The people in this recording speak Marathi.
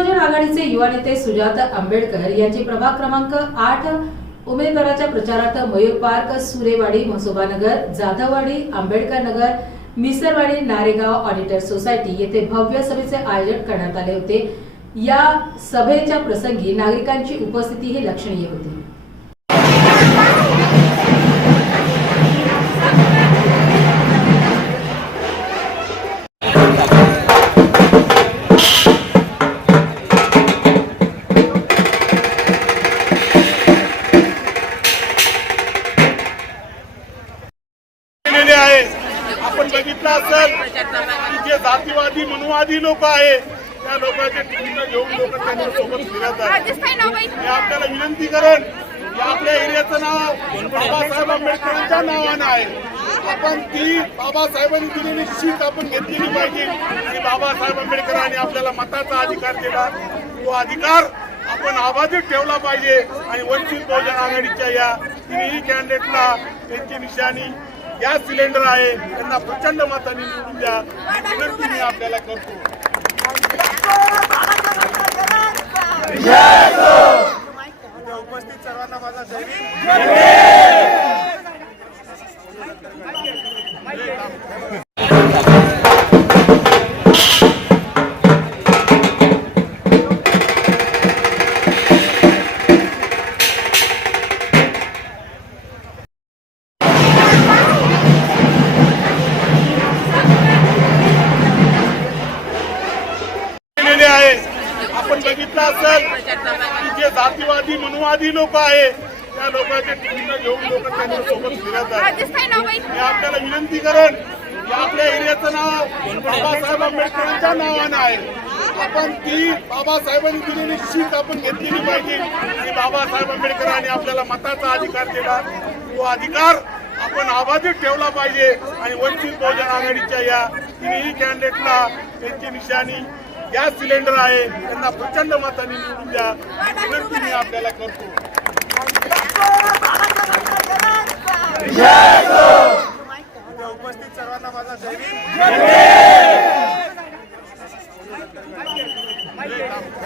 बहुजन आघाडीचे युवा नेते सुजाता आंबेडकर यांची प्रभाग क्रमांक आठ उमेदवाराच्या प्रचारार्थ Mayur park Surewadi Mhasobanagar Jadhavwadi Ambedkar Nagar Misarwadi Naregaon auditor society येथे भव्य सभेचे आयोजन करण्यात आले होते. या सभेच्या प्रसंगी नागरिकांची उपस्थितीही लक्षणीय होती. आपण बघितलं असेल की जे जातीवादी मनुवादी लोक आहे त्या लोकांचे तिकीट घेऊन लोक त्यांच्यासोबत फिरत आहेत. मी आपल्याला विनंती करेन की आपल्या एरियाचं नाव बाबासाहेब आंबेडकरांच्या नावानं आहे. आपण ती बाबासाहेबांनी दिलेली शीट आपण घेतलेली पाहिजे. आणि बाबासाहेब आंबेडकरांनी आपल्याला मताचा अधिकार दिला. तो अधिकार आपण आबाधित ठेवला पाहिजे. आणि वंचित बहुजन आघाडीच्या या तिन्ही कॅन्डिडेटला त्यांची निशाणी गॅस सिलेंडर आहे. त्यांना प्रचंड मतांनी निवडून द्या. विनंती मी आपल्याला करतो. उपस्थित सर्वांना माझा जय बघितलं असेल की जे जातीवादी मनुवादी लोक आहे त्या लोकांचे तिकीट घेऊन लोक त्यांच्यासोबत फिरत आहेत. मी आपल्याला विनंती करेन की आपल्या एरियाचं नाव बाबासाहेब आंबेडकरांच्या नावानं आहे. आपण ती बाबासाहेबांनी दिलेली शीट आपण घेतलेली पाहिजे. आणि बाबासाहेब आंबेडकरांनी आपल्याला मताचा अधिकार दिला. तो अधिकार आपण आबाधित ठेवला पाहिजे. आणि वंचित बहुजन आघाडीच्या या तिन्ही कॅन्डिडेटला त्यांची निशाणी गॅस सिलेंडर आहे त्यांना प्रचंड मतांनी निवडून द्या ही विनंती मी आपल्याला करतो उपस्थित सर्वांना माझा जय.